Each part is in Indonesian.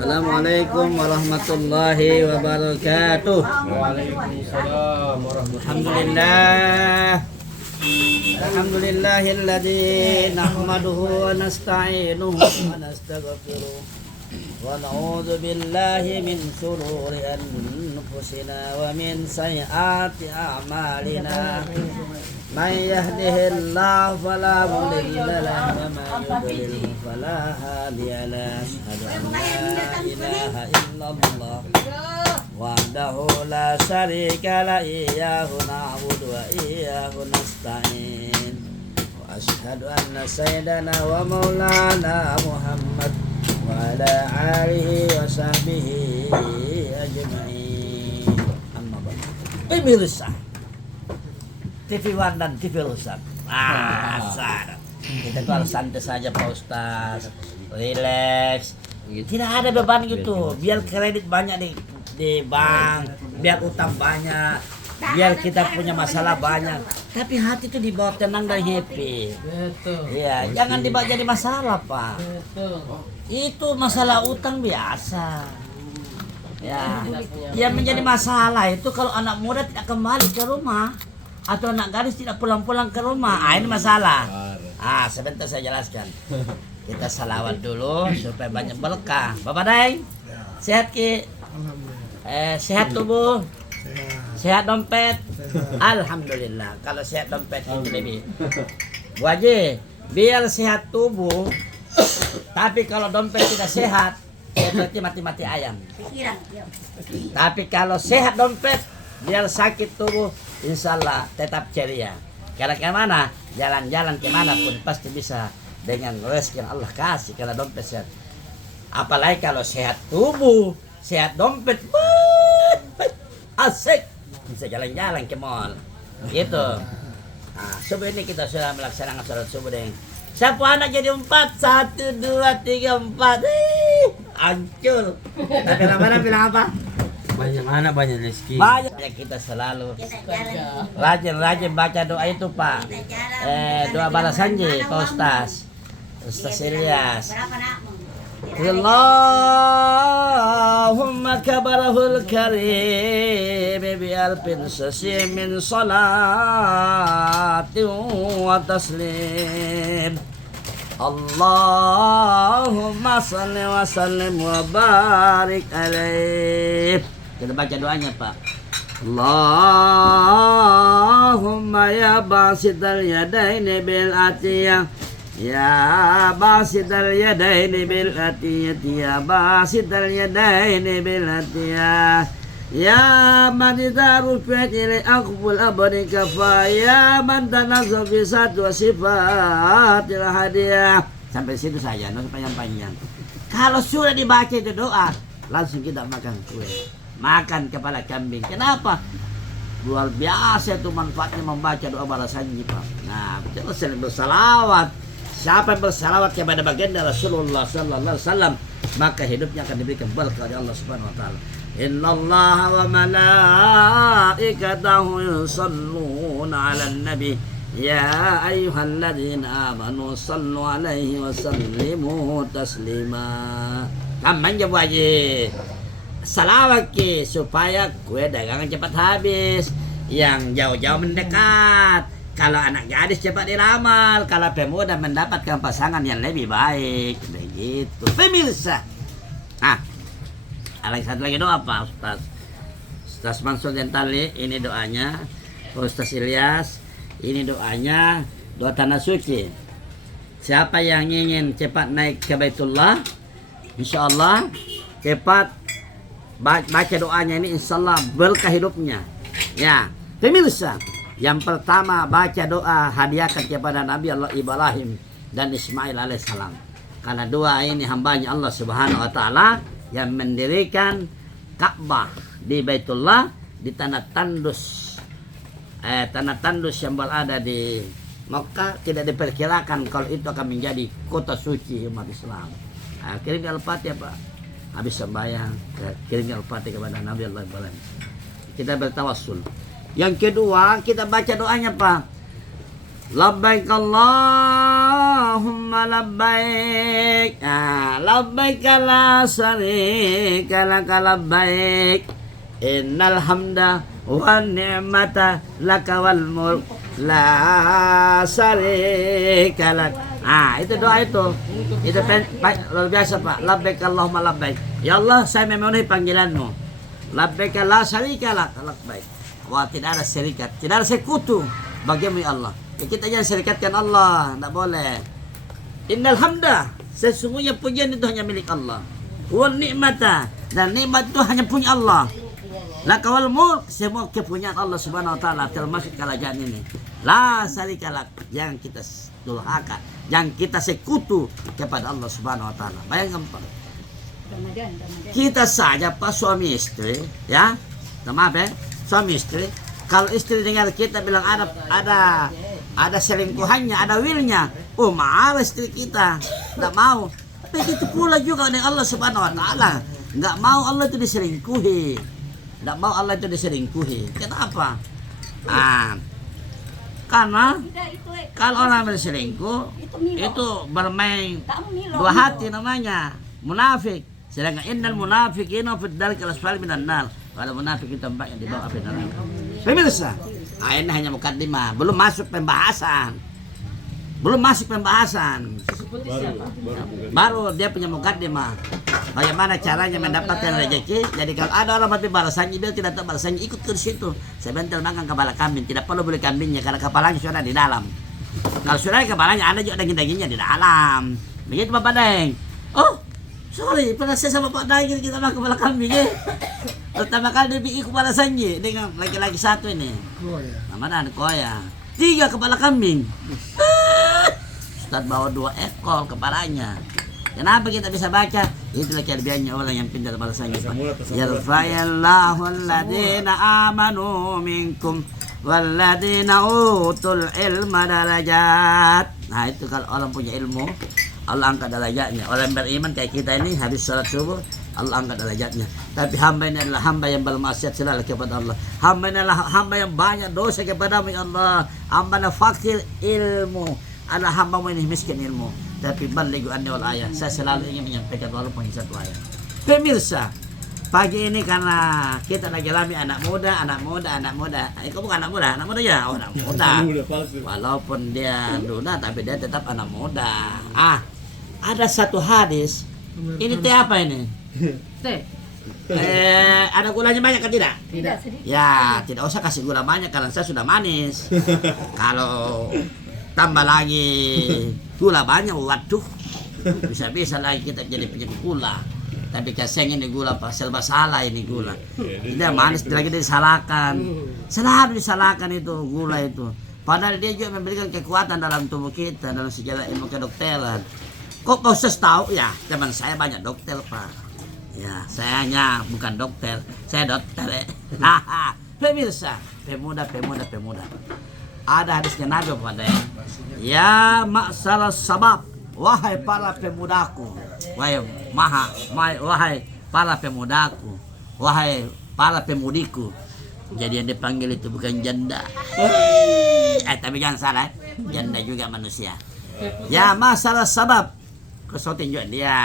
Assalamualaikum warahmatullahi wabarakatuh. Waalaikumsalam warahmatullahi Alhamdulillah. Alhamdulillahilladzi nahmaduhu wa nasta'inuhu wa nastaghfiruh wa na'udzu billahi min shururi anfusina wa min sayyiati a'malina. Man yahdihillahu fala mudilla lahu wa man yudlil fala hadiya lahu. Asyhadu an la ilaha illallah wahdahu la syarika la iyyahu na'budu wa iyyahu nasta'in wa asyhadu anna sayyidana wa maulana Muhammad wa ala alihi wa sahbihi ajma'in. Amma ba'd. Pemirsa TV One dan TV Rusak. Kita tuh harus santai saja Pak Ustaz, relax. Tidak ada beban gitu. Biar kredit banyak di bank, biar utang banyak, biar kita punya masalah banyak. Tapi hati itu dibawa tenang dan happy. Betul. Iya, jangan dibawa jadi masalah Pak. Betul. Itu masalah utang biasa. Ya, yang menjadi masalah itu kalau anak muda tidak kembali ke rumah. Atau anak gadis tidak pulang-pulang ke rumah. Ini masalah. Sebentar saya jelaskan. Kita salawat dulu supaya banyak berkah. Bapak Daeng, sehat Ki? Sehat tubuh? Sehat dompet? Alhamdulillah. Kalau sehat dompet itu lebih. Bu Haji, biar sehat tubuh, tapi kalau dompet tidak sehat, seperti mati-mati ayam. Tapi kalau sehat dompet, biar sakit tubuh, insya Allah tetap ceria. Karena kemana, jalan-jalan kemanapun pasti bisa dengan rezeki yang Allah kasih karena dompet sehat. Apalagi kalau sehat tubuh, sehat dompet, asik, bisa jalan-jalan ke mall. Gitu. Subuh ini kita sudah melaksanakan sholat subuh dengan siapa anak jadi 4, 1, 2, 3, 4. Hancur. Tapi mana bilang apa? Banyak anak banyak rezeki. Banyak kita selalu rajin baca doa itu Pak. Doa balasan Pak Ustaz Ilyas. Allahumma kabarahul karim bi alfin sasimin salati wa taslim. Allahumma salli wa sallim wa barik alaih. Kita baca doanya Pak. Allahumma ya basidal yadaini bil atiyah, ya basidal yadaini bil atiyah, ya basidal yadaini bil atiyah, ya man idza rufi'at ilai aqbul abadika fa ya man tanazza fi satu sifatil hadiyah. Sampai situ saja, nggak panjang-panjang. Kalau sudah dibaca itu doa, langsung kita makan kue. Makan kepala kambing. Kenapa? Luar biasa itu manfaatnya membaca doa balasannya Pak. Nah, kita sering bersalawat. Siapa yang bersalawat kepada baginda Rasulullah sallallahu alaihi wasallam, maka hidupnya akan diberikan berkah oleh Allah Subhanahu wa taala. Innallaha wa malaikatahu yusholluna 'alan nabi. Ya ayyuhalladzina amanu shallu 'alaihi wa sallimu taslima. Kapan ya Bu Haji? Salawat Ki supaya kue dagangan cepat habis, yang jauh-jauh mendekat. Kalau anak gadis cepat diramal, kalau pemuda mendapatkan pasangan yang lebih baik. Begitu. Pemirsa. Satu lagi doa Pak Ustaz Mansur Dentali, ini doanya. Ustaz Ilyas, ini doanya. Doa tanah suci. Siapa yang ingin cepat naik ke Baitullah, insyaallah cepat baca doanya ini, insyaallah berkah hidupnya. Ya, pemirsa, yang pertama baca doa hadiahkan kepada Nabi Allah Ibrahim dan Ismail alaihissalam. Karena doa ini hambanya Allah Subhanahu wa taala yang mendirikan Ka'bah di Baitullah, di tanah tandus yang berada di Makkah. Tidak diperkirakan kalau itu akan menjadi kota suci umat Islam. Kirim Al-Fatihah Pak. Habis sembahyang, kirim Al-Fatihah kepada Nabi Allah Ibrahim. Kita bertawassul. Yang kedua, kita baca doanya Pak. Labbaik Allahumma labbaik. Labbaik la syarika laka labbaik. Innal hamda wan ni'mata laka wal mulk la syarika lak. Itu doa itu. Itu luar biasa, Pak. Labbaik Allahumma labbaik. Ya Allah, saya memenuhi panggilanmu. Labbaik la syarika lak labbaik. Wah, tidak ada syarikat, tidak ada sekutu bagimu ya Allah. Ya, kita jangan syarikatkan Allah, tidak boleh. Innal hamda, sesungguhnya pujian itu hanya milik Allah. Wal ni'mata, dan nikmat itu hanya punya Allah. Lakawal mulk, semua kepunyaan Allah Subhanahu wa taala termasuk kerajaan ini. La syarika lak, jangan kita durhaka, jangan kita sekutu kepada Allah Subhanahu wa taala. Bayangkan Pak. Kita saja Pak suami istri, ya. Maaf ya, suami istri. Kalau istri dengar kita bilang ada selingkuhannya, ada willnya, marah istri kita, nggak mau. Begitu pula juga dengan Allah Subhanahu Wa Taala, nggak mau Allah itu diselingkuhi, nggak mau Allah itu diselingkuhi. Kenapa? Karena kalau orang berselingkuh itu bermain dua hati namanya, munafik. Sedangkan innal munafiqina fi dzalika asfal minan nar. Kalau munafik itu tempat yang di bawah api neraka. Pemirsa, ini hanya mukaddimah, belum masuk pembahasan. Baru dia punya mukaddimah. Bagaimana caranya mendapatkan rezeki? Jadi kalau ada orang mati balasannya, dia tidak tahu balasannya, ikut ke situ. Sebentar makan kepala kambing, tidak perlu beli kambingnya karena kepalanya sudah di dalam. Kalau sudah kepalanya ada juga daging-dagingnya di dalam. Begitu Bapak Deng. Oh, sorry, pernah saya sama Pak Deng kita makan kepala kambing ya. Pertama kali dia bikin kepala sanji dengan laki-laki satu ini. Ramadan koya. 3 kepala kambing. Ustaz bawa 2 ekor kepalanya. Kenapa kita bisa baca? Itulah kelebihannya orang yang pintar balasannya. Yarfa'illahu alladhina amanu minkum walladhina utul ilma darajat. Nah itu kalau orang punya ilmu, Allah angkat derajatnya. Orang beriman kayak kita ini habis salat subuh, Allah angkat derajatnya. Tapi hamba ini adalah hamba yang bermaksiat selalu kepada Allah. Hamba ini adalah hamba yang banyak dosa kepada-Mu ya Allah. Hamba yang fakir ilmu. Adalah hamba-Mu ini miskin ilmu. Tapi balighu anni wal ayah. Saya selalu ingin menyampaikan walaupun satu ayat. Pemirsa, pagi ini karena kita lagi alami anak muda. Itu bukan anak muda ya, anak muda. Walaupun dia duda, tapi dia tetap anak muda. Ada satu hadis. Ini teh apa ini? Teh. Ada gulanya banyak kan tidak? Tidak. Ya, tidak usah kasih gula banyak karena saya sudah manis. Kalau tambah lagi gula banyak, waduh, bisa-bisa lagi kita jadi penyakit gula. Tapi kaseng ini gula Pak, serba salah ini gula. Dia manis lagi disalahkan. Selalu disalahkan itu gula itu. Padahal dia juga memberikan kekuatan dalam tubuh kita dalam sejarah ilmu kedokteran. Kok kau tahu ya? Teman saya banyak dokter Pak. Ya, saya hanya bukan dokter, saya dokter. Pemirsa, pemuda. Ada hadisnya Nabi pada ya masalah sabab, wahai para pemudaku, wahai para pemudaku, wahai para pemudiku. Jadi yang dipanggil itu bukan janda. Tapi jangan salah, janda juga manusia. Ya masalah sabab, kesotin juga dia.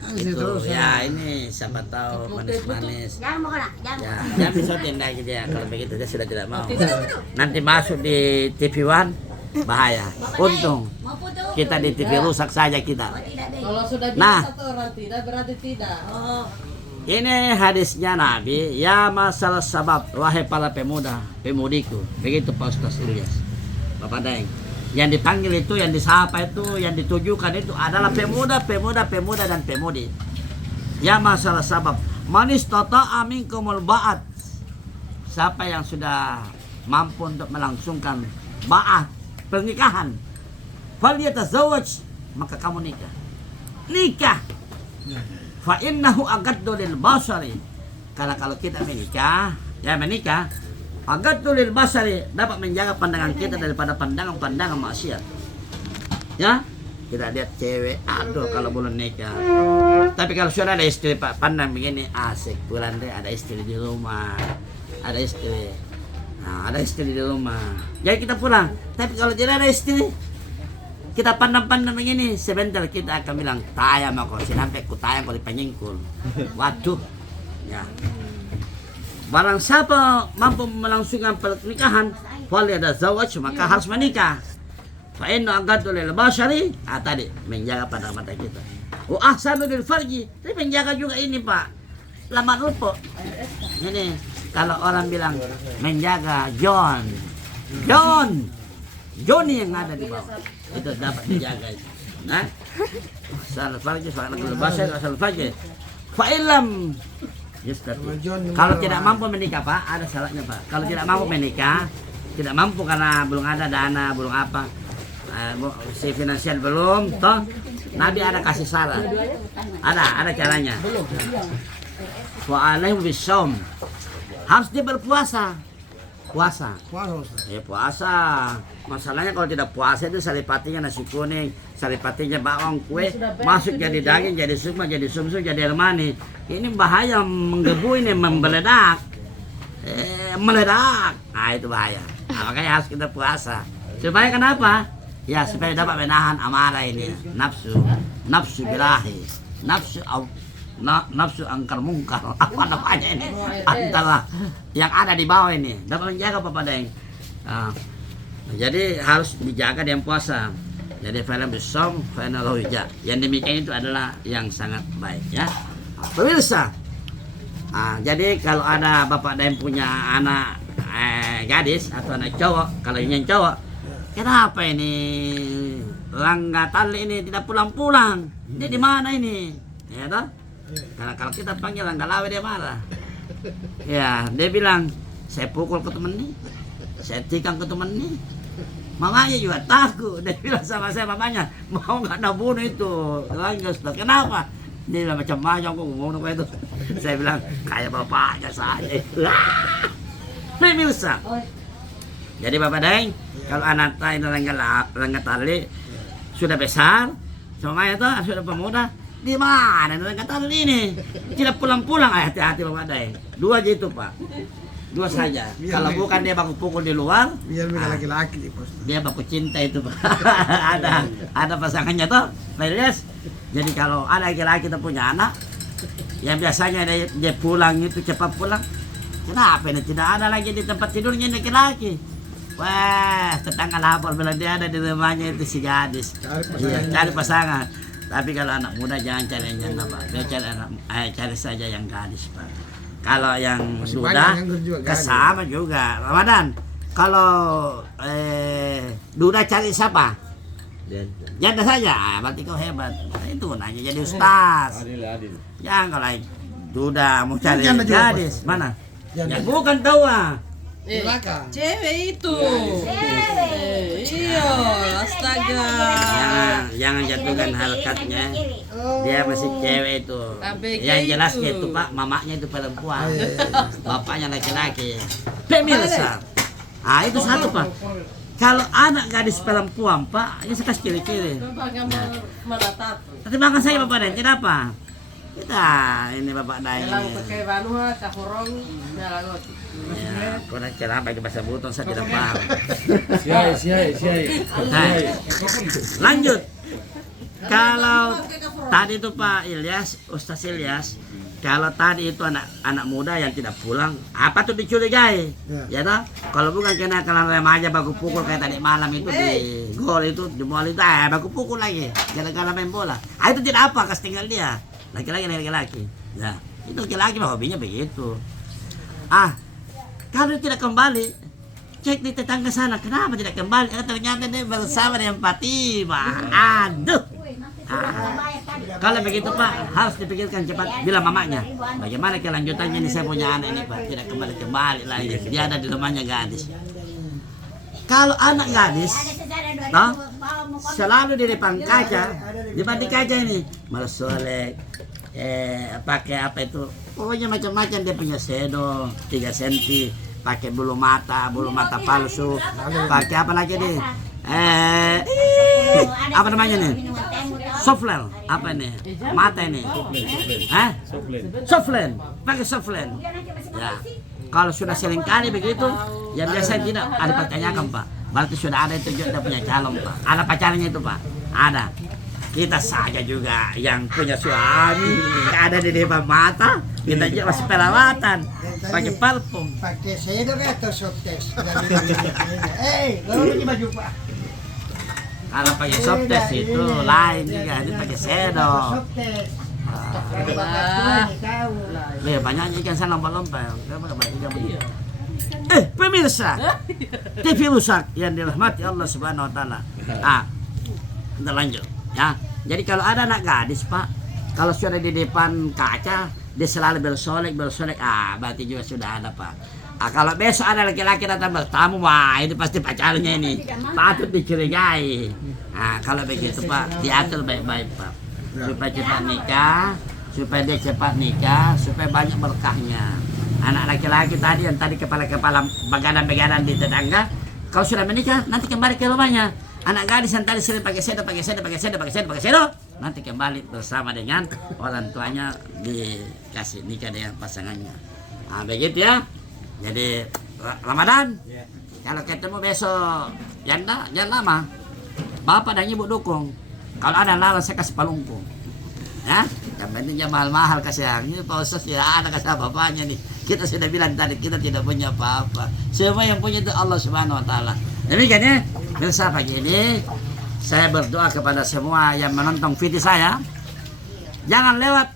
Itu ya ini siapa tahu manis-manis. Jangan disotin lagi dia. Kalau begitu dia sudah tidak mau. Nanti masuk di TV One bahaya. Untung kita di TV rusak saja kita. Kalau sudah bilang satu orang tidak berarti tidak. Ini hadisnya Nabi. Ya masalah sabab, wahai para pemuda, pemudiku. Begitu Pak Ustaz Ilyas, Bapak Daeng. Yang dipanggil itu, yang disapa itu, yang ditujukan itu adalah pemuda dan pemudi. Ya masalah sabab, manis tata amin kumul ba'at. Siapa yang sudah mampu untuk melangsungkan ba'at, pernikahan, fal yatazawwaj, maka kamu nikah. Fa innahu agaddu lil basari. Kalau kita menikah, agaddu lil basari, dapat menjaga pandangan kita daripada pandangan maksiat. Ya, kita lihat cewek, aduh kalau belum nikah. Tapi kalau sudah ada istri Pak, pandang begini asik. Bulan deh ada istri di rumah, ada istri. Nah, ada istri di rumah. Jadi kita pulang. Tapi kalau tidak ada istri, kita pandang-pandang begini, sebentar kita akan bilang, tayang aku, sinampe ku tayang ku di penyingkul. Waduh. Ya. Barang siapa mampu melangsungkan pernikahan, wali ada zawaj, maka harus menikah. Fa inna agadu lil bashari, tadi menjaga pada mata kita. Wa ahsanu lil farji, tapi menjaga juga ini, Pak. Laman rupo. Ini kalau orang bilang menjaga Johnny yang ada di bawah itu dapat dijaga itu. Nah, asal farji, asal farji. Fa illam kalau tidak mampu menikah, Pak, ada syaratnya, Pak. Kalau tidak mampu menikah, tidak mampu karena belum ada dana, belum apa, si finansial belum, toh Nabi ada kasih saran, ada caranya. Wa alaihim bisawm, harus dia berpuasa. Puasa. Ya puasa. Masalahnya kalau tidak puasa itu saripatinya nasi kuning, saripatinya bawang, kue, masuk jadi daging, jadi sukma, jadi sumsum, jadi air mani. Ini bahaya, menggebu ini, meledak. Nah itu bahaya. Nah, makanya harus kita puasa. Supaya kenapa? Ya supaya dapat menahan amarah ini, nafsu birahi, nafsu angkar mungkar, apa namanya ini, antara yang ada di bawah ini dapat menjaga Bapak Deng. Jadi harus dijaga dengan puasa. Jadi film bisom, final hujah. Yang demikian itu adalah yang sangat baik ya. Pemirsa, jadi kalau ada Bapak Deng punya anak gadis atau anak cowok, kalau ingin cowok, kenapa ini Langga Tali ini tidak pulang-pulang? Dia di mana ini? Ya toh? Karena kalau kita panggil Langga Lawe dia marah. Ya, dia bilang, saya pukul ke temen nih, saya tikam ke temen nih. Mamanya juga takut. Dia bilang sama saya, mamanya mau nggak nak bunuh itu Langga. Kenapa? Dia bilang macam-macam kok ngomong itu. Saya bilang kayak bapaknya saja. Pemirsa. Jadi Bapak Deng, kalau anak ini Langga Tali sudah besar, semuanya itu sudah pemuda. Di mana Langga Tali ini? Tidak pulang-pulang, hati-hati Bapak Deng. Dua aja itu, Pak. Dua saja. Kalau bukan dia baku pukul di luar, biar laki-laki dia baku cinta itu, Pak. ada pasangannya toh, Elias. Jadi kalau ada laki-laki kita punya anak, yang biasanya dia pulang itu cepat pulang. Kenapa ini tidak ada lagi di tempat tidurnya laki-laki? Wah, tetangga lapor bilang dia ada di rumahnya itu si gadis. Cari pasangan. Tapi kalau anak muda jangan cari yang janda, Pak. Dia cari saja yang gadis, Pak. Kalau yang sudah kesama juga. Ramadan, kalau Duda cari siapa? Janda saja. Berarti kau hebat. Itu nanya jadi ustaz. Jangan kalau Duda mau cari gadis, mana? Ya bukan tahu Cewek itu. Iya, astaga. Jangan jatuhkan harkatnya. Dia masih cewek itu. Yang jelas itu Pak, mamanya itu perempuan. Bapaknya laki-laki. Pemirsa. Itu satu Pak. Kalau anak gadis perempuan Pak, ini sekas kiri-kiri. Terima kasih Bapak Dan. Kenapa? Kita ini Bapak Dai ini. Pakai banua kahorong nalagot. Ya, kurang cerah bagi bahasa Buton saya tidak paham. Siai. Lanjut. Kalau tadi itu Pak Ilyas, Ustaz Ilyas, kalau tadi itu anak muda yang tidak pulang, apa tuh dicurigai? Ya toh? Kalau bukan kena kalau remaja baku pukul kayak tadi malam itu di gol itu di mall itu, baku pukul lagi gara-gara main bola. Itu tidak apa, kas tinggal dia. Laki-laki. Ya, itu laki-laki hobinya begitu. Kalau tidak kembali, cek di tetangga sana, kenapa tidak kembali? Ternyata dia bersama dengan Fatimah. Aduh. Kalau begitu Pak, harus dipikirkan cepat. Bilang mamanya, bagaimana kelanjutannya ini saya punya anak ini Pak, tidak kembali lagi. Dia ada di rumahnya gadis. Kalau anak gadis, toh, selalu di depan kaca ini, mersolek, pakai apa itu, pokoknya macam-macam dia punya sedo 3 cm, pakai bulu mata palsu, pakai apa lagi nih, apa namanya nih, softlen, apa nih, mata ini, softlen, pakai softlen, ya. Kalau sudah seringkali begitu, yang biasa tidak ada pertanyaan Pak. Berarti sudah ada itu juga punya calon Pak. Ada pacarnya itu Pak. Ada. Kita saja juga yang punya suami ada di depan mata, kita juga masih perawatan, pakai parfum. Pakai sedok atau soft test? Baru pakai baju Pak. Kalau pakai soft test itu lain juga, ini pakai sedok. Soft test. Lihat banyaknya ikan sana lomba-lomba. Pemirsa TV rusak yang dirahmati Allah Subhanahu Wa Taala. Kita lanjut ya. Jadi kalau ada anak gadis Pak, kalau sudah di depan kaca dia selalu bersolek, berarti juga sudah ada Pak. Kalau besok ada laki-laki datang bertamu, wah ini pasti pacarnya ini, patut dicurigai. Kalau begitu Pak, diatur baik-baik Pak, supaya cepat nikah, supaya dia cepat nikah, supaya banyak berkahnya. Anak laki-laki tadi yang tadi kepala-kepala begadang-begadang di tetangga, kalau sudah menikah nanti kembali ke rumahnya. Anak gadis yang tadi sering pakai sedok, nanti kembali bersama dengan orang tuanya dikasih nikah dengan pasangannya. Begitu ya. Jadi Ramadan, kalau ketemu besok, jangan lama. Bapak dan ibu dukung. Kalau ada lawan saya kasih palungku. Ya, yang pentingnya mahal-mahal kasih ini proses ya ada kasih bapaknya nih. Kita sudah bilang tadi kita tidak punya apa-apa. Semua yang punya itu Allah Subhanahu Wa Taala. Demikian ya, pemirsa pagi ini saya berdoa kepada semua yang menonton video saya. Jangan lewat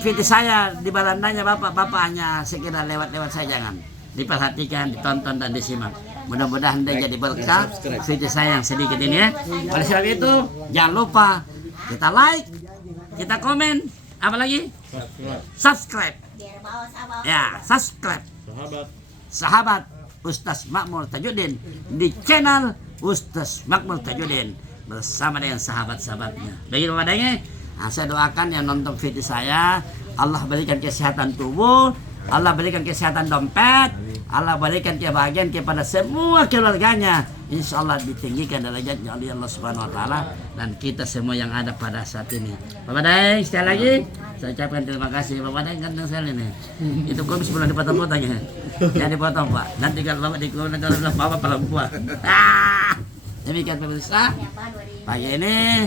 video saya di barandanya bapak-bapaknya sekira lewat-lewat saya, jangan. Diperhatikan, ditonton dan disimak. Mudah-mudahan dia jadi berkah video saya yang sedikit ini ya. Oleh sebab itu, jangan lupa kita like, kita komen, apa lagi? Subscribe. Ya, subscribe. Sahabat Ustaz Makmur Tajuddin di channel Ustaz Makmur Tajuddin bersama dengan sahabat-sahabatnya. Begitu adanya. Saya doakan yang nonton video saya, Allah berikan kesehatan tubuh, Allah berikan kesehatan dompet, Allah berikan kebahagiaan kepada semua keluarganya. Insya Allah ditinggikan derajatnya oleh Allah Subhanahu Wa Taala dan kita semua yang ada pada saat ini. Bapak Daeng, sekali lagi saya ucapkan terima kasih. Bapak Daeng ganteng sekali nih. Itu kumis belum dipotong-potongnya. Jangan dipotong Pak. Nanti kalau Bapak dikeluarkan kalau bilang Bapak perempuan. Demikian pemirsa. Pagi ini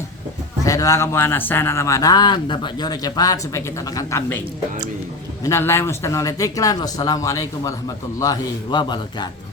saya doakan buat anak saya anak Ramadan dapat jodoh cepat supaya kita makan kambing. Amin. Minallahi mustanawlitiklan. Wassalamualaikum warahmatullahi wabarakatuh.